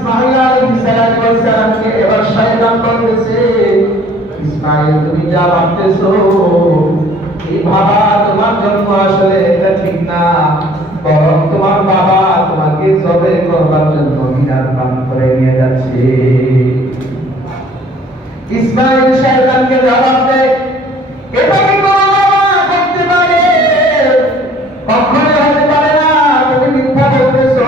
ইসমাঈল আলাইহিস সালামকে এবার শয়তান বলতেছে, ইসমাঈল তুমি যা ভাবতেছো এই ভাবা তোমার জন্ম আসলে এটা ঠিক না, বরং তোমার বাবা তোমাকে জবে করবার জন্য বিরাট প্ল্যান করে নিয়ে যাচ্ছে। ইসমাঈল শয়তানকে জবাব দেয়, এটা কি কোনো বাবা করতে পারে? কখনোই হতে পারে না, তুমি মিথ্যা বলতেছো।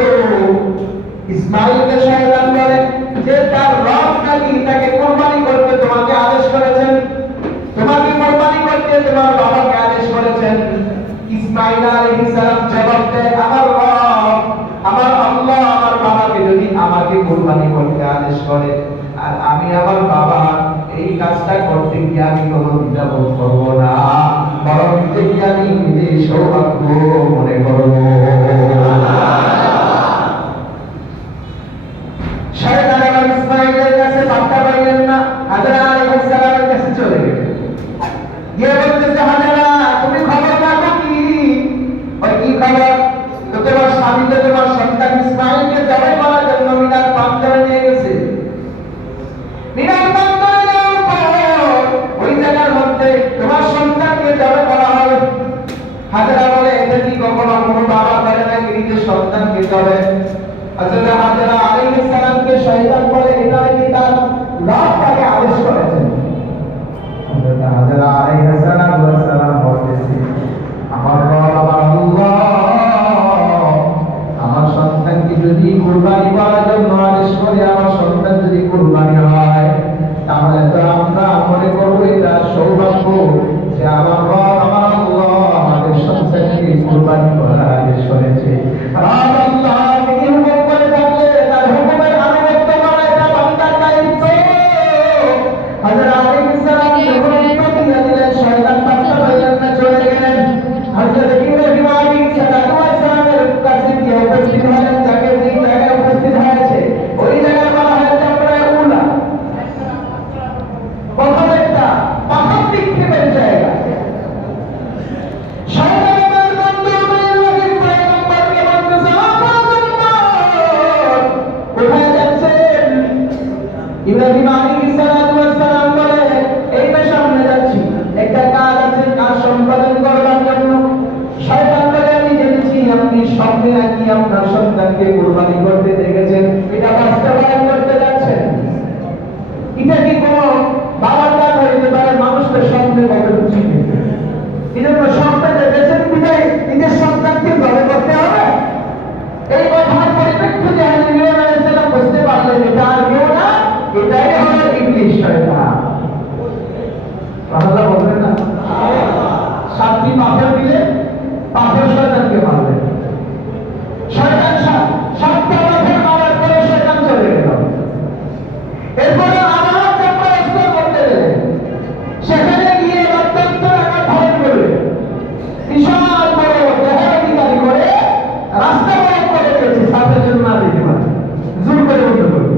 ইসমাঈলকে শয়তান বলে যে তার রব নাকি তাকে কুরবানি করতে তোমাকে আদেশ করেছেন, তোমাকে কুরবানি করতে তোমার বাবাকে আদেশ করেছেন। ইসমাঈল আলাইহিস সালাম জবাব দেয়, আমার রব, আমার আল্লাহ আমার বাবাকে যদি আমাকে কুরবানি করতে আদেশ করে আর আমি আমার বাবা এই কাজটা করতে গিয়ে আমি কোনো দ্বিধাবোধ করবো না, বরং দেখি আমি নিজে সৌভাগ্য মনে করবো। শয়তান এবার ইসমাঈলের কাছে বার্তা পাইলেন না, হাজরা আলাইহিস সালামের কাছে চলে গেলেন। গিয়ে বলতেছে, হাজরা তুমি খবর রাখো কি? ওই কি খবর? তো তোমার স্বামী তো তোমার সন্তান ইসমাঈলকে জবাই করার জন্য মিনার প্রান্তরে নিয়ে গেছে। মিনার প্রান্তরে যাওয়ার পর ওই জায়গার মধ্যে তোমার সন্তানকে জবাই করা হবে। হাজরা বলে, এটা কি কখনো কোনো বাবা করে নাকি নিজের সন্তানকে জবাই? হযরত হাজরা আলাইহিস সালামকে শয়তান বলে এটা নাকি তার রব তাকে আদেশ করেছেন। হযরত হাজরা আলাইহিস সালাম বলতেছে, আমার রব আমার আল্লাহ আমার সন্তানকে যদি কুরবানি করার জন্য আদেশ করে, আমার সন্তান যদি কুরবানি হয় তাহলে তো আমরা মনে করব এটা সৌভাগ্য যে আমার রব আমার আল্লাহ আমাদের সন্তানকে কুরবানি করার আদেশ করেছে। রব আল্লাহ তিনি হুকুম করে থাকলে তার হুকুমের আনুগত্য করা এটা বান্দার দায়িত্ব। হযরত আলাইহিস সালাম যখন প্রতিজ্ঞা দিলেন, শয়তান পাত্তা পাইলেন না, চলে গেলেন। হযরত ইব্রাহিম আলাইহিস সালামের কাছে গিয়ে উপস্থিত হলেন, যাকে যে জায়গায় উপস্থিত হয়েছে ওই জায়গায় বলা হয় জামরায়ে উলা, প্রথম একটা পাথর নিক্ষেপের জায়গা। শয়তান এবার বন্ধু ইব্রাহিম পয়গম্বরকে বলতেছে, কোথায় যাচ্ছেন? ইব্রাহিম আলাইহিস সালাম বলে, এই তো সামনে যাচ্ছি, একটা কাজ আছে, কাজ সম্পাদন করবার জন্য। শয়তান বলে, আমি জেনেছি আপনি স্বপ্নে নাকি আপনার সন্তানকে কুরবানি করতে দেখেছেন, এটা বাস্তবায়ন করতে যাচ্ছেন। এটা কি কোনো বাবার কাজ হইতে পারে? মানুষকে স্বপ্নে কত কিছু দেখে, এজন্য স্বপ্নে দেখেছেন বিদায় নিজের সন্তানকে জবাই করতে হবে। এই কথার পরিপ্রেক্ষিতে ইব্রাহিম আলাইহিস সালাম বুঝতে পারলেন এটা আর কেউ না, এটাই হলো ইবলিস, শয়তান। আল্লাহ বলবেন না, সাতটি পাথর দিলে পাথর শয়তানকে মারবে। শয়তান সাতটা পাথর মারার পরে শয়তান চলে গেল। এরপরে আবার চাপা স্তর করতে গেলেন, সেখানে গিয়ে অত্যন্ত আকার ধারণ করবে, বিশাল বড় দেহাধিকারী করে রাস্তা বন্ধ করে দিয়েছে, সাথে জন্য না দিতে পারে, জোর করে বন্ধ করবে।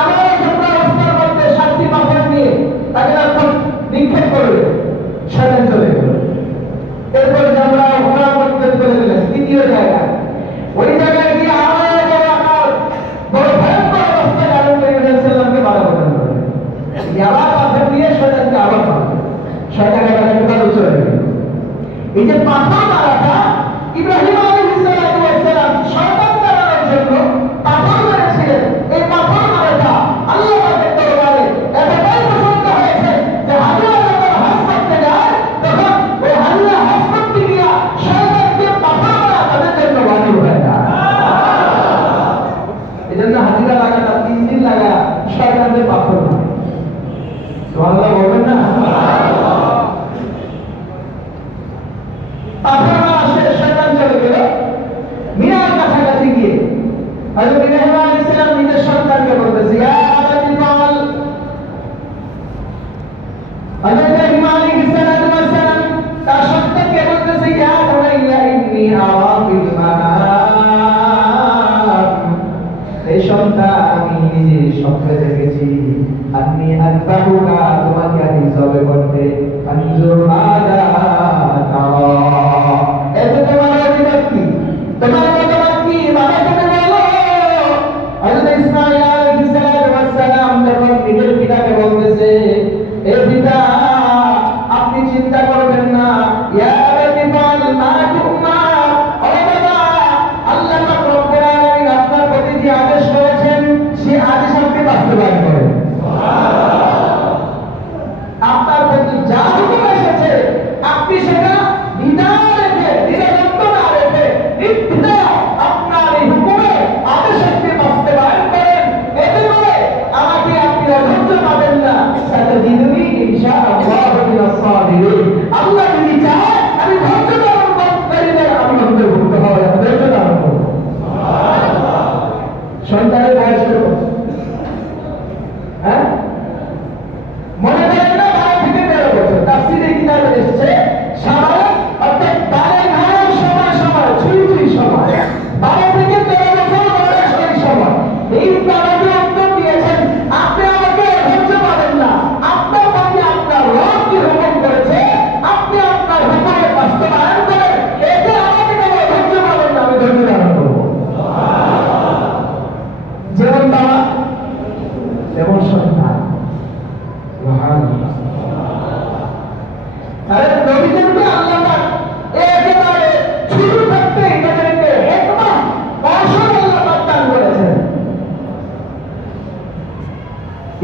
আবার চাপা স্তর করতে সাতটি পাথর নিয়ে তাকে নিক্ষেপ করবে, শয়তান চলে গেল। এরপর আমরা ঘোড়া করতে চলে গেলেন তৃতীয় জায়গায়। ওই জায়গায় গিয়ে আবার বড় ভয়ঙ্কর অবস্থা ধারণ করে ইব্রাহিমকে মারা প্রদান করে, আবার পাথর দিয়ে শয়তানকে আবার মারবে। শয়তান এবার চলে গেল। এই যে পাথর মারাটা, ইব্রাহিম আলাইহিস সালাম শয়তান তাড়ানোর জন্য পাথর মেরেছিলেন। এই পাথর মারাটা আল্লাহ পাকের দরবারে এতটাই পছন্দ হয়েছে যে হাজরা যখন হজ করতে যায় তখন ওই হাজরা হজ করতে গিয়া শয়তানকে পাথর মারা তাদের জন্য ওয়াজিব হয়ে যায়। এজন্য হাজরা লাগাটা 3 দিন লাগা শয়তানদের পাথর মারে। সুবহানাল্লাহ বলবেন না? পাথর মারা শেষ, শয়তান চলে গেল। মিনার কাছাকাছি গিয়ে হযরত ইব্রাহিম আলাইহিস সালাম নিজের সন্তানকে বলতেছে, ইয়া আবাতি তাল। হযরত ইব্রাহিম আলাইহিস সালাম তার সন্তানকে বলতেছে, ইয়া বুনাইয়া ইন্নী আরা ফিল মানাম, এই সন্তান আমি নিজে স্বপ্নে দেখেছি, আমি আযবাহুকা, তোমাকে আমি জবাই করতে, আনজুর মাযা তারা, এতে তোমার অভিমত কি? তোমার মতামত কি? বাবা তুমি বলো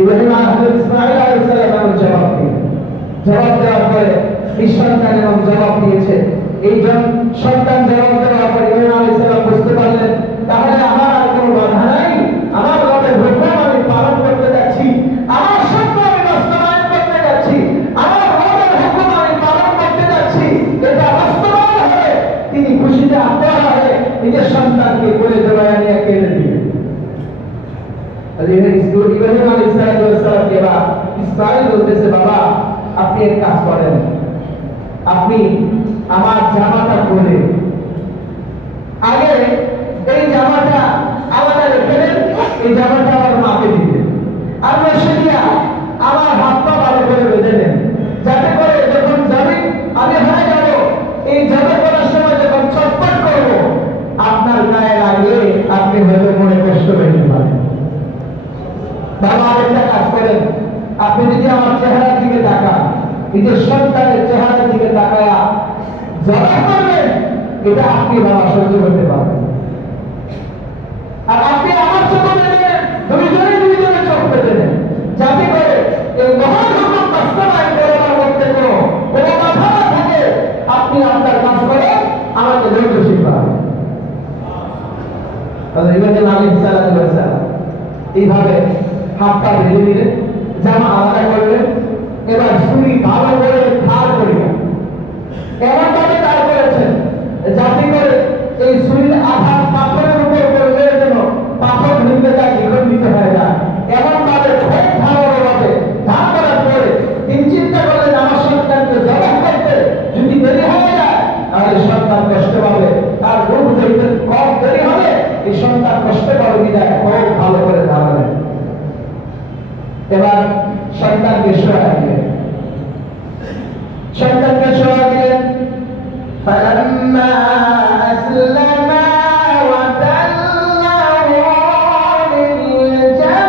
ইব্রাহিম হযরত ইসমাঈল আলাইহিস সালাম জবাব দেওয়ার পরে এই সন্তান এবং জবাব দিয়েছে। এই সন্তান জবাব দেওয়ার পরে ইব্রাহিম আলাইহিস সালাম বুঝতে পারলেন তাহলে আমার আর কোনো বাধা নাই, আমার রবের হুকুম আমি পালন করতে যাচ্ছি, আমার সত্য আমি বাস্তবায়ন করতে যাচ্ছি, আমার রবের হুকুম আমি পালন করতে যাচ্ছি। এটা বাস্তবায়ন হলে তিনি খুশিতে আত্মহারা হয়ে নিজের সন্তানকে কোলে জড়ায় নিয়ে কেঁদে দিলেন। ইব্রাহিম আলাইহিস সালাম এবার ইসমাঈল বলতেছে, বাবা আপনি এক কাজ করেন, আপনি আমার জামাটা পরে আগে এই জামাটা আমাকে রেখে দেন, এই জামাটা আমার মাকে দিবেন, আর রশি দিয়া আমার হাত পা ভালো করে বেঁধে দেন, যাতে করে যখন যাবি আমি হয়ে যাব, এই যাবে করার সময় যখন চটপট করব আপনার গায়ে লাগে আপনি হয়তো মনে কষ্ট পেতে পারেন। বাবা আরেকটা কাজ করেন, আপনি যদি আমার চেহারার দিকে তাকান, নিজের সন্তানের চেহারার দিকে তাকায়া জবাব করবেন, এটা আপনি বাবা সহ্য করতে পারবেন। আর আপনি আমার চোখ দেবেন, দুইজনে চোখ পেতে দেন, যাতে করে এই মহান হুকুম বাস্তবায়ন করার মধ্যে কোনো বাধা না থাকে। আপনি আপনার কাজ করে আমাকে ধৈর্যশীল পাবেন। তাহলে ইব্রাহিম আলাইহিস সালাম এইভাবে হাতটা বেঁধে দিলেন, জামা আলাদা করলেন, এবার ছুরি ভালো করে ধার করিলেন, এমন ভাবে ধার করেছেন যাতে করে এই ছুরির আঘাত পাথরের উপর পড়লে যেন পাথর ভেঙে যায়, নিখণ্ডিত হয়ে যায়, এমন ভাবে খুব ভালোভাবে ধার করার পরে তিনি চিন্তা করলেন আমার সন্তানকে জবাব করতে যদি দেরি হয়ে যায় তাহলে সন্তান কষ্ট পাবে, তার রূপ দেখতে কম দেরি হবে, এই সন্তান কষ্ট পাবে বিদায় খুব ভালো করে ধারলেন। এবার সন্তানকে শোয়া দিলেন, فلما أسلما وتله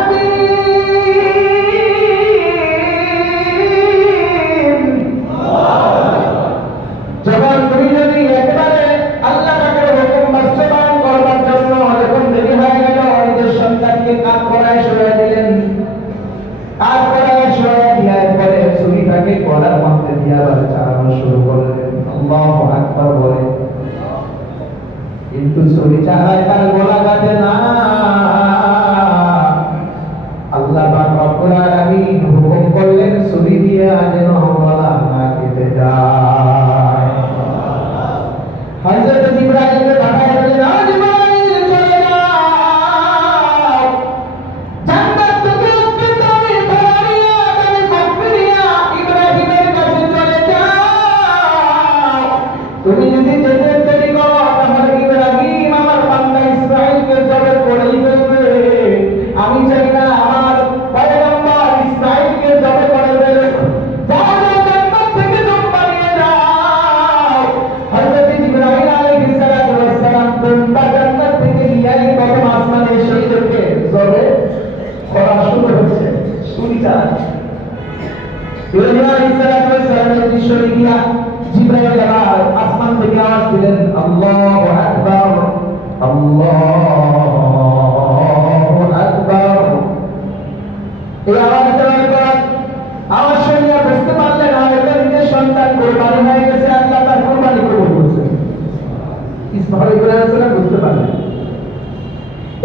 للجبين যখন দুইজনই একবারে আল্লাহ পাকের হুকুম বাস্তবায়ন করবার জন্য যখন দেরি হয়ে গেল, নিজের সন্তানকে কাঁধ করায় শোয়া দিলেন। কাঁধ করায় শোয়া দেওয়ার পরে ছুরিটাকে গলার মধ্যে দিয়ে আবার চালানো শুরু করলেন। আল্লাহু আকবার বলে, কিন্তু ছুরি চালায় তার গলা কাটে না। আল্লাহ পাক রব্বুল আলামিন হুকুম করলেন ছুরি দিয়ে যেন গলা না কেটে যায়। হযরত জিবরাইলকে পাঠায় বলেন, আজ জিবরাইল চলে যাও, জান্নাত থেকে অত্যন্ত আমি ভারিয়া আমি কফরিয়া ইব্রাহিমের কাছে চলে যাও। তুমি যদি যেতে দেরি করো তাহলে ইব্রাহিম আমার বান্দা ইসমাঈলকে জবে করেই ফেলবে। আমি চাই না আমার পয়গম্বর ইসমাঈলকে জবে করে ফেলে। যাও জান্নাত থেকে তোমরা নিয়ে যাও। হযরত জিবরাইল আলাইহিস সালাম তোমরা জান্নাত থেকে নিয়ে প্রথম আসমানে সেই দেখে জবে করা শুরু হচ্ছে, ছুরি চালাচ্ছে। ইব্রাহিম আলাইহিস সালামের দৃশ্য দিয়া জিবরাইল আবার আসমান থেকে আওয়াজ দিলেন, আল্লাহু আকবার, আল্লাহু আকবার। এই আওয়াজ দেওয়ার পর আওয়াজ শুনে বুঝতে পারলেন হয়তো নিজের সন্তান কুরবানি হয়ে গেছে, আল্লাহ তার কুরবানি কবুল করছে। ইসমাঈল আলাইহিস সালাম বুঝতে পারলেন।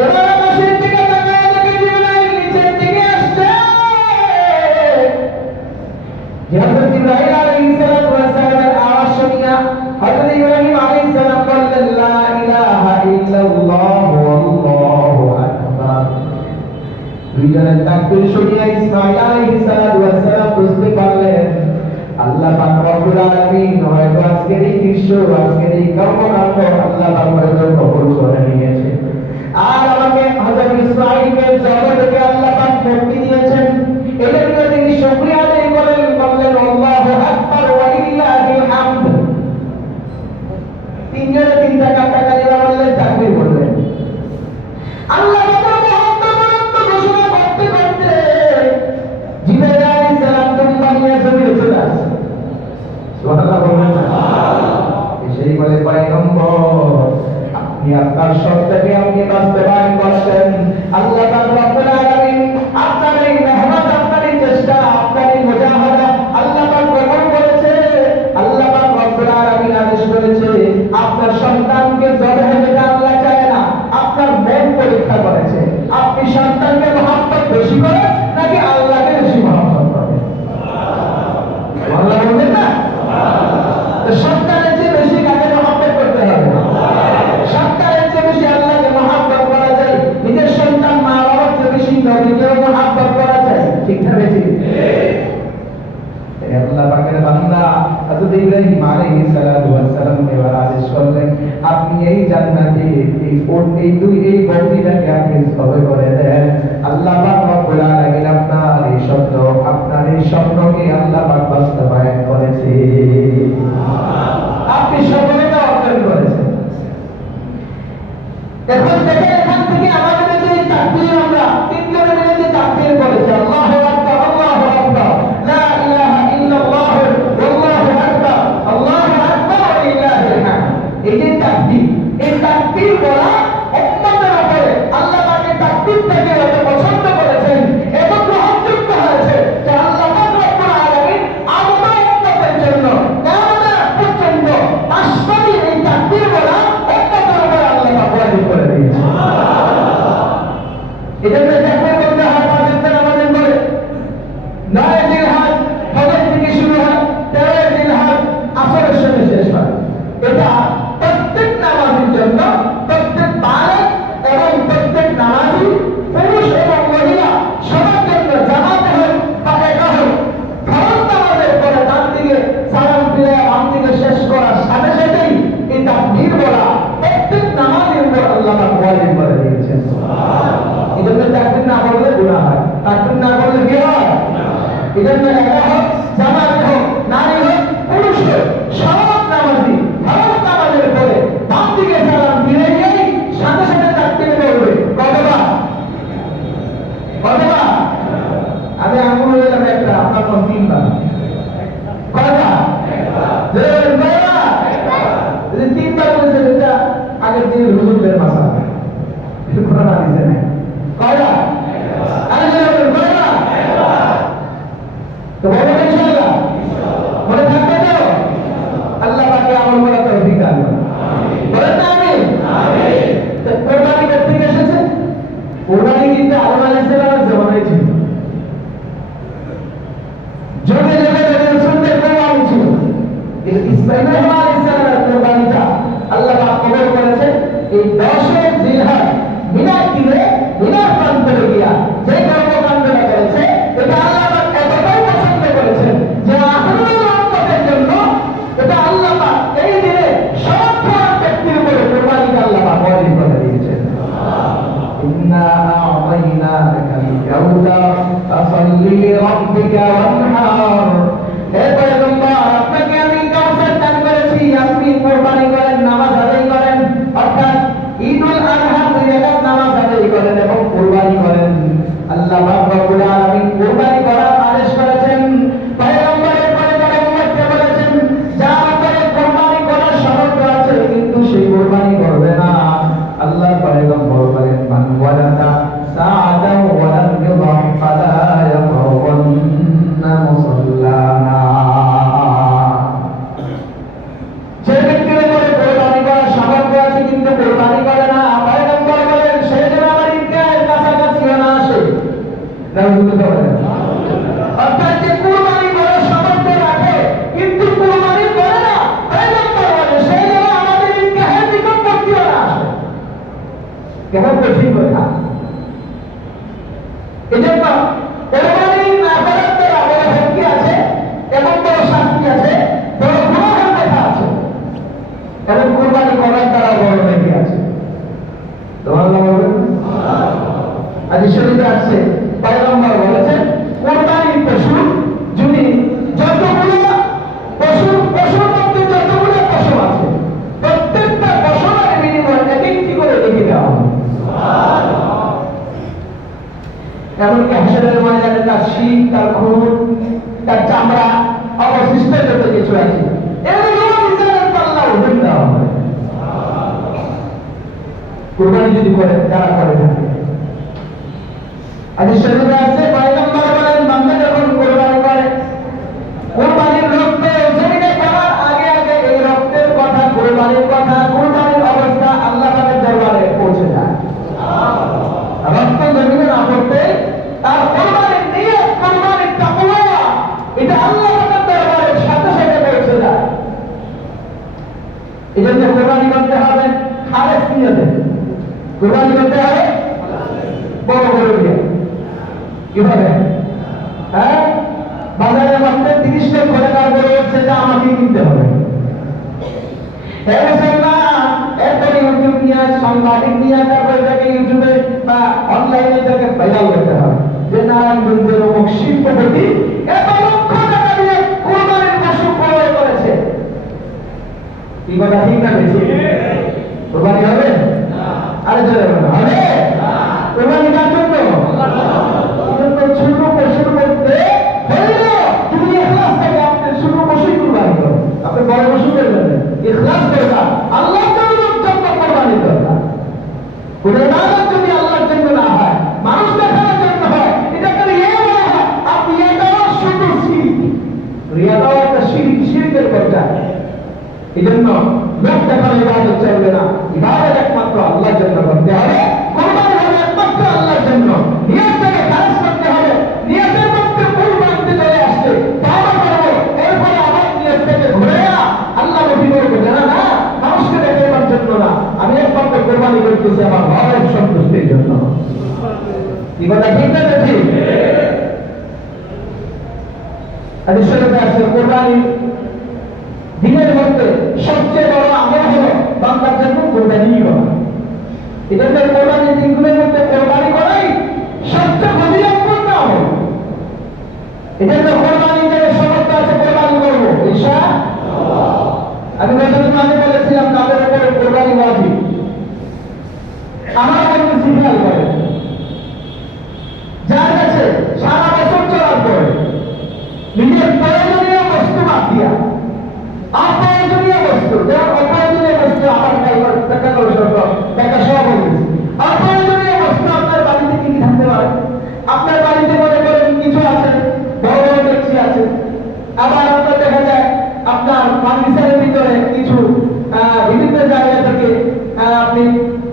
এবার আকাশের দিকে তাকিয়ে দেখে জিবরাইল নিচের দিকে আসছে। হযরত জিবরাইল আলাইহিস সালামের আওয়াজ শুনিয়া হযরত ইব্রাহিম আলাইহিস সালাম বললেন, লা ইলাহা ইল্লাল্লাহ আল্লাহু আকবার। দুইজনের তাকবীর শুনিয়া ইসমাঈল আলাইহিস সালাম বুঝতে পারলেন আল্লাহ পাক রব্বুল আলামিন হয়তো আজকের এই দৃশ্য, আজকের এই কর্মকাণ্ড আল্লাহ পাক হয়তো কবুল করে নিয়েছে। আর আমাকে হযরত ইসমাঈলকে জবে থেকে আল্লাহ পাক মুক্তি দিয়েছেন। এজন্য তিনি শুকরিয়া আদায় করেন, বললেন আল্লাহু আকবার ওয়া লিল্লাহিল হামদ। তিনজনে তিনটা কালিমা বললেন, তাকবীর বললেন। আল্লাহ পাকের মহত্ব ঘোষণা করতে করতে জিবরাইল আলাইহিস সালাম দুম্বা নিয়ে জমিনে চলে আসে। সুবহানাল্লাহ বললেন না? সেই বলে পয়গম্বর আপনি আপনার সত্যকে আপনি বাস্তবায়ন করছেন। আল্লাহ পাক রব্বুল আলামিন আপনার এই মেহমান ইব্রাহিম আলাইহিস সালাতু ওয়াস সালামকে আদেশ করলেন, আপনি এই জান্নাতে এই গতিটাকে আপনি জবে করে দেন। আল্লাহ পাক রব্বুল আলামিন আপনার এই স্বপ্নকে আল্লাহ পাক বাস্তবায়ন করেছে। আপনি সফলতা অর্জন করেছেন। এখন দেখেন, এখান থেকে আমাদের যে তাকবীর, আমরা তিনজনে মিলে যে তাকবীর করেছি, আল্লাহু আকবার, আল্লাহু আকবার, লা ইলাহা ইল্লাল্লাহ, আল্লাহু আকবার, আল্লাহু আকবার ওয়া লিল্লাহিল হামদ। এই যে তাকবীর, এই তাকবীর বলা উম্মতের উপরে আল্লাহ পাক এই তাকবীরটাকে এত পছন্দ করেছেন, এত গ্রহণযোগ্য হয়েছে যে আল্লাহ পাক রব্বুল আলামিন আমাদের উম্মতের জন্য কিয়ামত পর্যন্ত আসমানি এই তাকবীর বলা উম্মতের উপরে আল্লাহ পাক ওয়াজিব করে দিয়েছেন। এজন্য তাকবীর বলতে হয় পাঁচবার নামাজের পরে। 9 জিলহজ ফজর থেকে শুরু হয়, 13 জিলহজ আসরের সময় শেষ হয়। এটা প্রত্যেক নামাজের জন্য, প্রত্যেক বালক এবং প্রত্যেক নামাজি পুরুষ এবং মহিলা সবার জন্য জামাতে হোক বা একা হোক, ফরজ নামাজের পরে ডান দিকে সালাম ফিরে বাম দিকে শেষ করার সাথে সাথেই এই তাকবীর বলা প্রত্যেক নামাজের উপর আল্লাহ পাক ওয়াজিব করে দিয়েছেন। এজন্য তাকবীর না বললে গুনাহ হয়, তাকবীর না বললে কি হয়? এজন্য একা হোক, জামাতে হোক, নারী হোক, পুরুষ হোক, সব নামাজি ফরজ নামাজের পরে বাম দিকে সালাম ফিরে গিয়ে সাথে সাথে তাকবীর বলবে। কতবার? আমি আঙুল দিলাম একটা, আপনার কোন তিনবার? কয়টা? তিনবার বলেছেন, এটা আগের দিন হুজুরদের ভাষা, কোরআন হাদিসে নাই। কয়টা? তো বলো ইনশাআল্লাহ, মনে থাকবে তো? আল্লাহ পাকে আমল করার তৌফিক দান করুন। বলেন না আমিন। তো কোরবানি করতে এসেছে, কোরবানি কিন্তু আদম আলাইহিস সালামের জমানায় ছিল, যুগে যুগে রাসূলদের কোরবানি ছিল। কিন্তু ইব্রাহিম আলাইহিস সালামের কোরবানিটা আল্লাহ পাক কবুল করেছেন এই 10 জিলহজ মিনার তীরে, মিনার প্রান্তরে গিয়া যে কর্মকাণ্ডটা করেছে, এটা আল্লাহ পাক এতটাই পছন্দ করেছেন যে আখিরাতের উম্মতের জন্য এটা আল্লাহ পাক এই দিনে সমস্ত ব্যক্তির উপরে কোরবানিটা আল্লাহ পাক ওয়াজিব করে দিয়েছেন। ইন্না আ'তাইনাকাল কাউসার ফাসাল্লি লিরাব্বিকা ওয়ানহার। হে পয়গম্বর, আপনাকে আমি কাউসার দান করেছি, আপনি কোরবানি করেন, নামাজ আদায় করেন, অর্থাৎ ঈদুল আযহা দুইরাকাত নামাজ আদায় করেন এবং কোরবানি করেন। আল্লাহ পাক রব্বুল আলামিন কোরবানি করার আদেশ করেছেন। পয়গম্বরের পরে যারা উম্মতকে বলেছেন, যার উপরে কোরবানি করার সামর্থ্য আছে কিন্তু সে কোরবানি করবে না, আল্লাহর পয়গম্বর বলেন, মান ওয়ালাদা সাআদান ওয়া লাম ইউদাহ ফালা ইয়াকরাবান্না মুসাল্লানা। যে ব্যক্তির উপরে কোরবানি করার সামর্থ্য আছে কিন্তু কোরবানি করে না, পয়গম্বর বলেন সে যেন আমার ঈদগাহের কাছাকাছিও না আসে। নাউযুবিল্লাহ বলেন। অর্থাৎ যে কোরবানি করার সামর্থ্য রাখে কিন্তু কোরবানি করে না, পয়গম্বর বলেন সে যেন আমাদের ঈদগাহের নিকটবর্তীও না আসে। কেমন কঠিন কথা! এজন্য কোরবানি না করার দ্বারা বড় হুমকি আছে এবং বড় শাস্তি আছে, বড় গুনাহের কথা আছে, এবং কোরবানি করার দ্বারা বড় নেকি আছে। সুবহানাল্লাহ বলেন। হাদিস শরীফে আছে, পয়গম্বর বলেছেন, কোরবানির পশু যদি যতগুলো পশুর মধ্যে যতগুলো পশু আছে, প্রত্যেকটা পশুর বিনিময়ে একটি করে লিখে দেওয়া হবে। এমনকি হাসরের ময়দানে তার শিং, তার খুন, তার চামড়া, অবশিষ্ট যত কিছু আছে, এগুলো মিজানের পাল্লা ওজন দেওয়া হবে। কোরবানি যদি করে, যারা করে থাকে। হাদিস শরীফে আছে, পয়গম্বর বলেন, বান্দা যখন কোরবানি করে, কোরবানির রক্ত জমিনে পড়ার আগে আগে এই রক্তের কথা, কোরবানির কথা, কোরবানির অবস্থা আল্লাহ পাকের দরবারে পৌঁছে যায়। রক্ত জমিনে না পড়তে তার কোরবানির নিয়ত, কোরবানির তাকওয়া, এটা আল্লাহ পাকের দরবারে সাথে সাথে পৌঁছে যায়। এজন্য কোরবানি করতে হবে খালেস নিয়তে, কোরবানি করতে হবে বড় বড় দিয়ে। কিভাবে? হ্যাঁ, বাজারে মাত্র 30 লক্ষ টাকার গরু হচ্ছে, যা আমাকে কিনতে হবে। এরপরে ইউটিউব নিয়ে, সাংবাদিক নিয়ে, তারপরে তাকে ইউটিউবে বা অনলাইনে তাকে ভাইরাল করতে হবে যে নারায়ণগঞ্জের অমুক শিল্পপতি এত লক্ষ টাকা দিয়ে কোরবানির পশু ক্রয় করেছে। কি কথা ঠিক না বেশি? কোরবানি হবে? আরে জোরে বলো, হবে? কোরবানি কার জন্য? ছোট পশুর মধ্যে হইল তুমি ইখলাস থেকে আপনি ছোট পশুই কোরবানি করো, আপনি বড় পশু করবেন ইখলাস দরকার, আল্লাহর জন্য কোরবানি দরকার। কোন ইবাদত যদি আল্লাহর জন্য না হয়, মানুষ দেখানোর জন্য হয়, এটাকে রিয়া বলা হয়। আর রিয়াটাও শুধু শিরক, রিয়াটাও একটা শিরকের পর্যায়ে। এজন্য লোক দেখানো ইবাদত চলবে না, ইবাদত একমাত্র আল্লাহর জন্য করতে হবে, কোরবানি হবে একমাত্র আল্লাহর জন্য। নিয়ত থেকে খারাজ করতে হবে, নিয়তের মধ্যে ভুল বাঁধতে চলে আসছে তওবা করবো, এরপরে আবার নিয়ত থেকে ঘুরে আল্লাহ নবী করবো না, না মানুষকে দেখাবার জন্য না, আমি একমাত্র কোরবানি করতেছি আমার ভাবের সন্তুষ্টির জন্য। কি কথা ঠিক না ঠিক? হাদিসে আছে কোরবানি দিনের মধ্যে সবচেয়ে বড় আমল হলো বান্দার জন্য কোরবানি করা। এজন্য কোরবানির দিনগুলোর মধ্যে কোরবানি করাই সবচেয়ে ফজিলতপূর্ণ আমল। এজন্য কোরবানি যে সমর্থ আছে কোরবানি করবো ইনশাআল্লাহ। আমি যতদিন আগে বলেছিলাম তাদের উপরে কোরবানি ওয়াজিব। আমার মধ্যে সিগন্যাল করে যার কাছে সারা বছর চলার পরে নিজের প্রয়োজনীয় বস্তু বাদ দিয়া অপ্রয়োজনীয় বস্তু, যেমন অপ্রয়োজনীয় বস্তু আমার টাকা সহ বলতেছি, অপ্রয়োজনীয় বস্তু আপনার বাড়িতে কি কি থাকতে পারে? আপনার বাড়িতে মনে করেন কিছু আছে, বড় বড় ডেকচি আছে, আবার আপনার দেখা যায় আপনার ফার্নিচারের ভিতরে কিছু বিভিন্ন জায়গা থেকে আপনি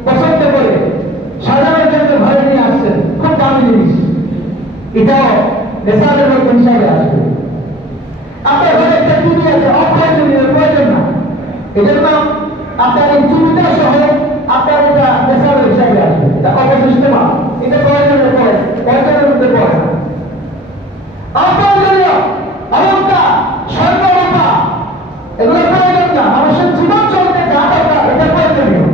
পছন্দ করে সাজানোর জন্য ঘরে নিয়ে আসছেন, খুব দামি জিনিস, এটাও নেশারের মধ্যে হিসাবে আসবে। আপনার ঘরে একটা টিভি আছে, অপ্রয়োজনীয়, প্রয়োজন না, এজন্য আপনার এই টিভিটা সহ আপনার এটা নেশারের হিসাবে আসবে, এটা অবশিষ্ট না, এটা প্রয়োজনের পরে প্রয়োজনের মধ্যে পড়ে না। অপ্রয়োজনীয় অলংকার, স্বর্ণ রূপা, এগুলো প্রয়োজন না, মানুষের জীবন চলতে যা দরকার এটা প্রয়োজনীয়।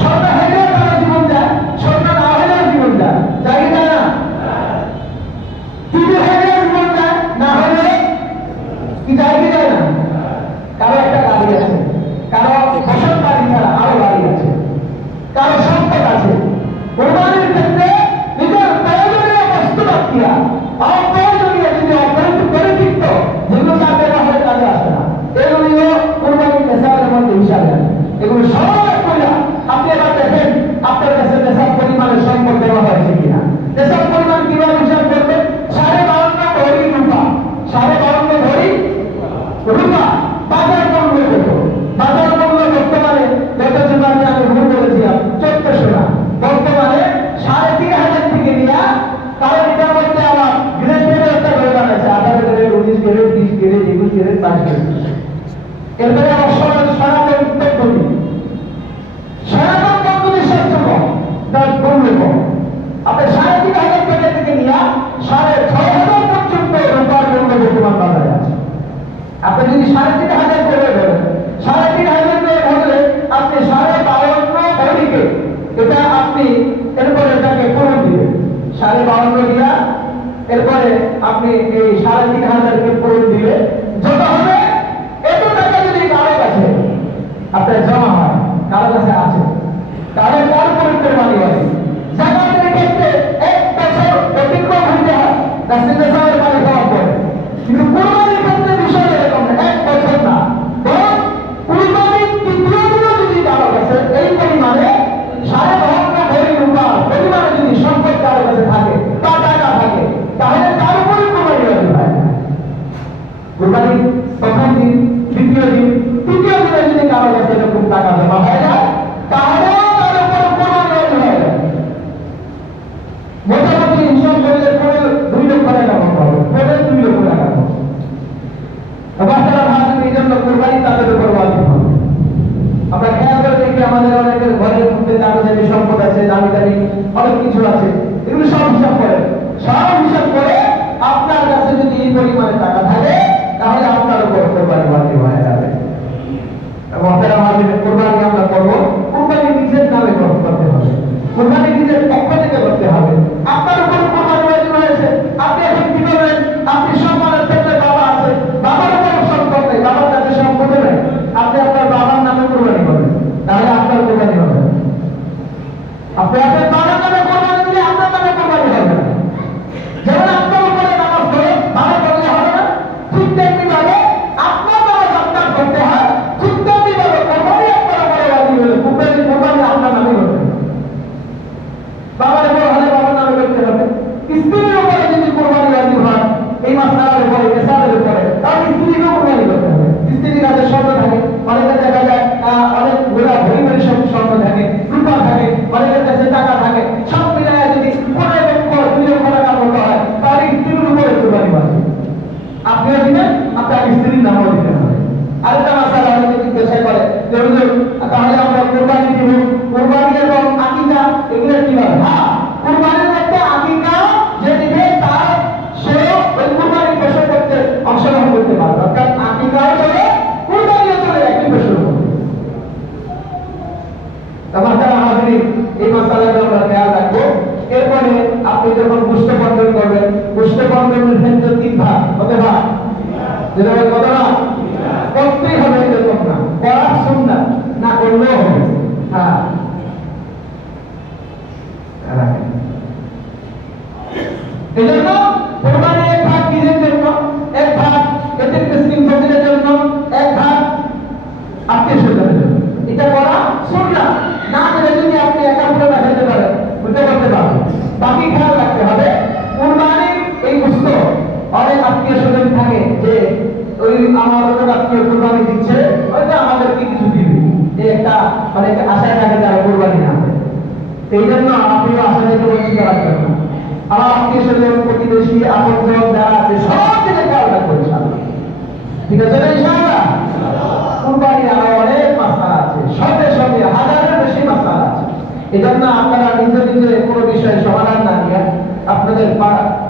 স্বর্ণ হইলেও তারা জীবন যায়, স্বর্ণ না হইলেও জীবন যায়, যাই যায় না? টিভি হইলেও জীবন যায়, না হইলে কি যায় কি যায় না? কারো একটা গাড়ি আছে, কারো বসত বাড়ি ছাড়া আরো বাড়ি আছে, কারো সম্পদ আছে। কোরবানির ক্ষেত্রে নিজের প্রয়োজনীয় বস্তু বাকিয়া অপ্রয়োজনীয় যদি অপরিচিত যেগুলো তার ব্যবহারের কাজে আসে না, এগুলিও কোরবানির নেশাবের মধ্যে হিসাবে আছে। এগুলো সব কইরা আপনি এবার দেখেন আপনার কাছে নেশাব পরিমাণের সম্পদ দেওয়া হয়েছে কিনা। নেশাব পরিমাণ কিভাবে হিসাব করবেন? 52.5 ভরি রূপা, 52.5 ভরি রূপা বাজার মূল্য কত? বাজার মূল্য বর্তমানে গত জুমাতে আমি ভুল বলেছিলাম 1400 টাকা, বর্তমানে 3,500 থেকে নিয়ে, কারণ এটার মধ্যে আমার গ্রেডের একটা ঘরে বানাইছে, 18 grade, 19 grade, 20 grade, 21 grade, 22 grade. এরপরে আমার সনাতন পদ্ধতি, সনাতন পদ্ধতির সবচেয়ে কম, তার মূল্য কম। আপনি 3,500 টাকা থেকে নিয়ে 6,500 পর্যন্ত রূপার মূল্য বর্তমান বাজারে আছে। আপনি যদি 3,500 করে ধরেন, 3,500 করে ধরলে আপনি 52.5 ভরিকে এটা আপনি এরপরে এটাকে পূরণ দিবেন, 52.5 দিয়া এরপরে আপনি এই 3,500 পূরণ দিলে যত হবে এত টাকা যদি কারো কাছে আপনার জমা হয়, কারো কাছে আছে, তাহলে তারপরে কোরবানি হবে। জাকাতের ক্ষেত্রে 1 বছর অতিক্রম হইতে হয় রাসূলের বাড়ি খাওয়ার পরে, কিন্তু কোরবানির ক্ষেত্রে বিষয় এরকম না, 1 বছর না, বরং কোরবানির তৃতীয় দিনও যদি কারো কাছে এই পরিমাণে 52.5 ভরি রূপা পরিমাণে যদি সম্পদ কারো কাছে থাকে বা টাকা থাকে, তাহলে তার উপরে কোরবানি হয়। কোরবানি প্রথম দিন, দ্বিতীয় দিন, তৃতীয় দিনে যদি কারো কাছে এরকম টাকা জমা হয়ে যায়, তাহলেও তার উপর কোরবানি হয়ে যায়। মোটামুটি হিসাব করলে 2 লক্ষ টাকা মতো হবে, 2 লক্ষ টাকা মতো। বাচ্চারা ভাবেন এই জন্য কোরবানি তাদের উপর ওয়াজিব হবে। আমরা খেয়াল করে দেখি আমাদের অনেকের ঘরের মধ্যে দামি দামি সম্পদ আছে, দামি দামি অনেক কিছু আছে, এগুলো সব হিসাব করে আপনার কাছে যদি এই পরিমাণে টাকা থাকে তাহলে আপনার উপর কোরবানি ওয়াজিব হয়ে যাবে। মহতারাম হাজির, কোরবানি আমরা করব, কোরবানি নিজের নামে করতে হবে, কোরবানি নিজের পক্ষ থেকে করতে হবে। আপনার উপর কোরবানি ওয়াজিব হয়েছে, আপনি এখন কি করবেন? আপনি সম্মানের ক্ষেত্রে বাবা আছে, বাবার উপর সম্পদ নেই, বাবার কাছে সম্পদ নেই, আপনি আপনার বাবার নামে কোরবানি করবেন, তাহলে আপনার কোরবানি হবে। আপনি আপনার বাবার নামে কোরবানি দিলে আপনার নামে কোরবানি হবে না। যেমন আপনার উপরে নামাজ পড়ে বাবা করলে হবে না, ঠিক তেমনি ভাবে আপনার নামাজ আপনার করতে হয়, ঠিক তেমনি ভাবে কোরবানি আপনার উপরে ওয়াজিব হলে কোরবানি আপনার নামে করতে হবে। বাবার উপর হলে বাবার নামে করতে হবে। স্ত্রীর উপরে যদি কোরবানি ওয়াজিব হয় এই মাসলার উপরে, নেশাদের উপরে, তাহলে স্ত্রীকেও কোরবানি করতে হবে। স্ত্রীর কাছে স্বর্ণ থাকে, অনেকের দেখা যায় অনেক ঘোড়া ভরি ভরি সব স্বর্ণ থাকে, রূপা থাকে, অনেকের কাছে টাকা থাকে, সব মিলায় যদি 15 লক্ষ 2 লক্ষ টাকার মতো হয় তাহলে স্ত্রীর উপরে কোরবানি হবে। আপনিও দিবেন, আপনার স্ত্রীর নামও দিতে হবে। আরেকটা মাসলা অনেকে জিজ্ঞাসা করে যে হুজুর তাহলে আমরা কোরবানি দিব, কোরবানি এবং আকিকা এগুলো কি হবে? হ্যাঁ, কোরবানির মধ্যে আকিকা যে দিবে তার সেও ওই কোরবানির পশু করতে অংশগ্রহণ করতে পারবে, অর্থাৎ আকিকাও চলে কোরবানিও চলে একই পশুর মধ্যে। মাসালা হাজির, এই মাসালাটা আমরা খেয়াল রাখবো। এরপরে আপনি যখন গোশত বন্টন করবেন, গোশত বন্টনের ক্ষেত্রে 3 ভাগ হতে ভাগ, যেটা কত ভাগ করতেই হবে, এরকম না, করা সুন্নাত, না করলেও হবে। হ্যাঁ, এজন্য কোরবানির 1 ভাগ নিজের জন্য, 1 ভাগ এতিম মিসকিন ফকিরের জন্য, 1 ভাগ আত্মীয়-স্বজনের জন্য। এটা করা সুন্নাত। না করে যদি আপনি একা পুরো দেখাতে পারেন, বুঝতে করতে পারবেন। বাকি খেয়াল রাখতে হবে, কোরবানির এই গোশত অনেক আত্মীয়-স্বজন থাকে যে ওই আমার আত্মীয় কোরবানি দিচ্ছে, ওইটা আমাদেরকে কিছু দিবে, যে একটা অনেক আশায় থাকে যারা কোরবানি না দেয়। এই জন্য আপনিও আশা থেকে বঞ্চিত রাখবেন না। আমার আত্মীয়-স্বজন, প্রতিবেশী, আপনজন যারা আছে সব দিকে খেয়াল রাখবেন ইনশাআল্লাহ। ঠিক আছে না ইনশাআল্লাহ? কোরবানি আরো অনেক মাসলা আছে, শতে শতে হাজারের বেশি মাসলা আছে। এজন্য আপনারা নিজে নিজে কোনো বিষয়ে সমাধান না নিয়ে আপনাদের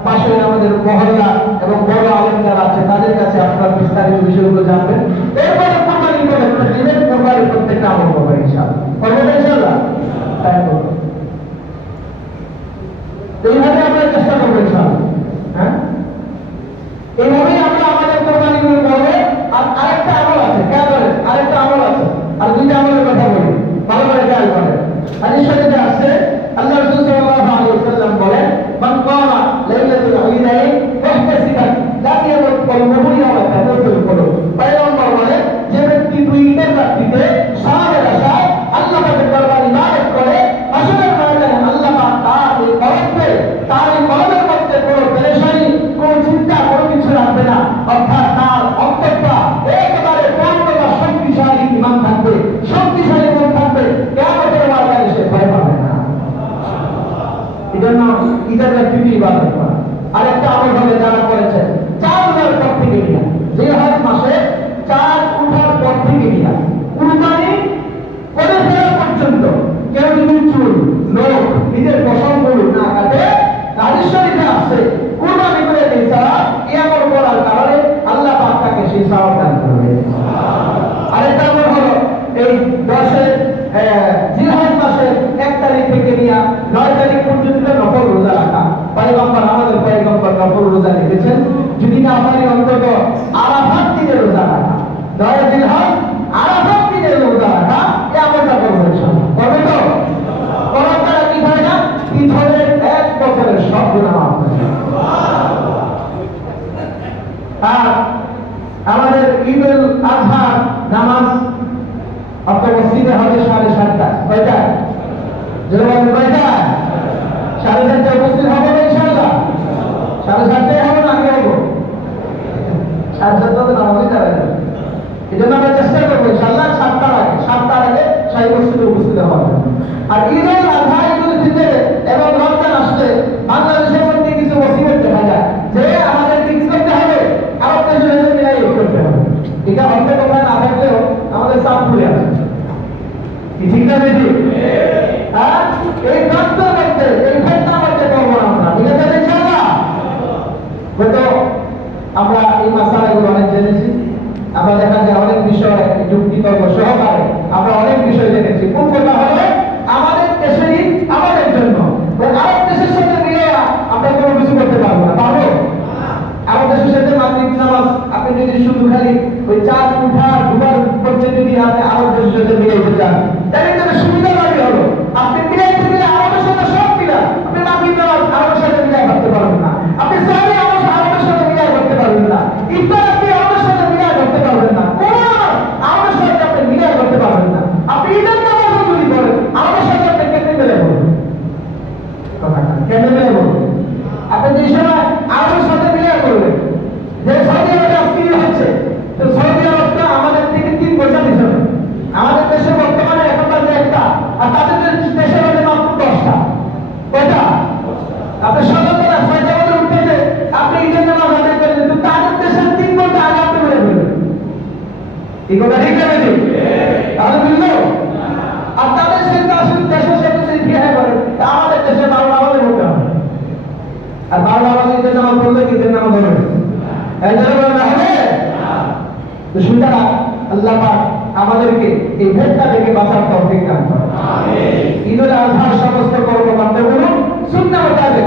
পাশে আমাদের মহল্লা এবং বড় আলেম যারা আছে তাদের কাছে আপনারা বিস্তারিত বিষয়গুলো জানবেন। এরপরে কোরবানি করে দিবেন, কোরবানির প্রত্যেকটা আমল করবেন ইনশাআল্লাহ। করবেন ইনশাআল্লাহ? তাই করবেন। এইভাবে আমরা চেষ্টা করবো ইনশাআল্লাহ। হ্যাঁ, এইভাবেই আমরা আমাদের কোরবানিগুলো করবো। আর আরেকটা আমল আছে, খেয়াল করেন, আরেকটা আমল আছে, আর 2টা আমলের কথা বলি, ভালো করে খেয়াল করেন। হাদিস শরীফে আসছে, আল্লাহ রাসূল সাল্লাল্লাহু আলাইহি ওয়াসাল্লাম বলেন, মান কামা লাইলাতুল ঈদাইন মুহতাসিবান লা ইয়ামুত কলবুহু ইয়াওমা তামুতুল কুলুব। পয়গম্বর বলেন, যে ব্যক্তি 2 ঈদের রাত্রিতে সাহাবের আশায় আল্লাহ পাকের দরবারে ইবাদত করে, আসরের ময়দানে আল্লাহ পাক তার এই কলবকে, তার এই কলবের মধ্যে কোনো পেরেশানি, কোনো চিন্তা, কোনো কিছু রাখবে না, অর্থাৎ তার অন্তরটা একেবারে পূর্ণতা শক্তিশালী ঈমান থাকবে, শক্তিশালী মন থাকবে, কিয়ামতের ময়দানে সে ভয় পাবে না। এজন্য ঈদের রাত্রিতে ইবাদত করা। আরেকটা আমল হবে যারা করেছেন, 4 রোজার পর থেকে নিয়ে, জিলহজ মাসে 4 উঠার পর থেকে নিয়ে কুরবানি করে ফেরা পর্যন্ত কেউ যদি চুল, নখ, নিজের পশমগুলো না কাটে, হাদিস শরীফে আছে কুরবানি করে এই সওয়াব এই আমল করার কারণে আল্লাহ পাক তাকে সেই সওয়াব দান করবে। আরেকটা আমল হলো এই 10 জিলহজ মাসের 1 তারিখ থেকে নিয়ে 9 তারিখ পর্যন্ত নফল রোজা রাখা। পয়গম্বর, আমাদের পয়গম্বর নফল রোজা রেখেছেন, যদি না পারি অন্তত আরাফাত দিনের রোজা রাখা, 9 জিলহজ আরাফাত দিনের রোজা রাখা, এই আমলটা করবেন ইনশাআল্লাহ। করবে তো? করার দ্বারা কি হয় না? পিছনের 1 বছরের সব গুনাহ মাফ হয়ে যায়। আর আমাদের ঈদুল আযহা নামাজ আপনার মসজিদে হবে 7:30টায়। কয়টা? যেরকম কয়টা? 7:30টায় উপস্থিত হবে না ইনশাআল্লাহ? 7:30টায় হবে না আগে হবো? 7:30টায় নামাজই যাবে না। এজন্য আমরা চেষ্টা করবো ইনশাআল্লাহ 7টার আগে সেই মসজিদে উপস্থিত হওয়ার জন্য। আর ঈদুল আযহা, ঈদুল ফিতর এবং রমজান আসলে বাংলাদেশের মধ্যে কিছু মুসিবত দেখা যায় যে আমাদের কি করতে হবে, আরব দেশের সাথে মিলাই করতে হবে। এটা হতে কথা না থাকলেও আমাদের চাপ পড়ে আছে, ঠিক না বেশি? হ্যাঁ, এই দপ্তর মধ্যে, এই ফেতনার মধ্যে করবো না আমরা, ঠিক আছে ইনশাআল্লাহ? হয়তো তো সুতরাং আল্লাহ পাক আমাদেরকে এই ফেতনা থেকে বাঁচার তৌফিক দান করেন। আমিন। ঈদুল আজহার সমস্ত কর্মকাণ্ডগুলো সুন্নাহ মোতাবেক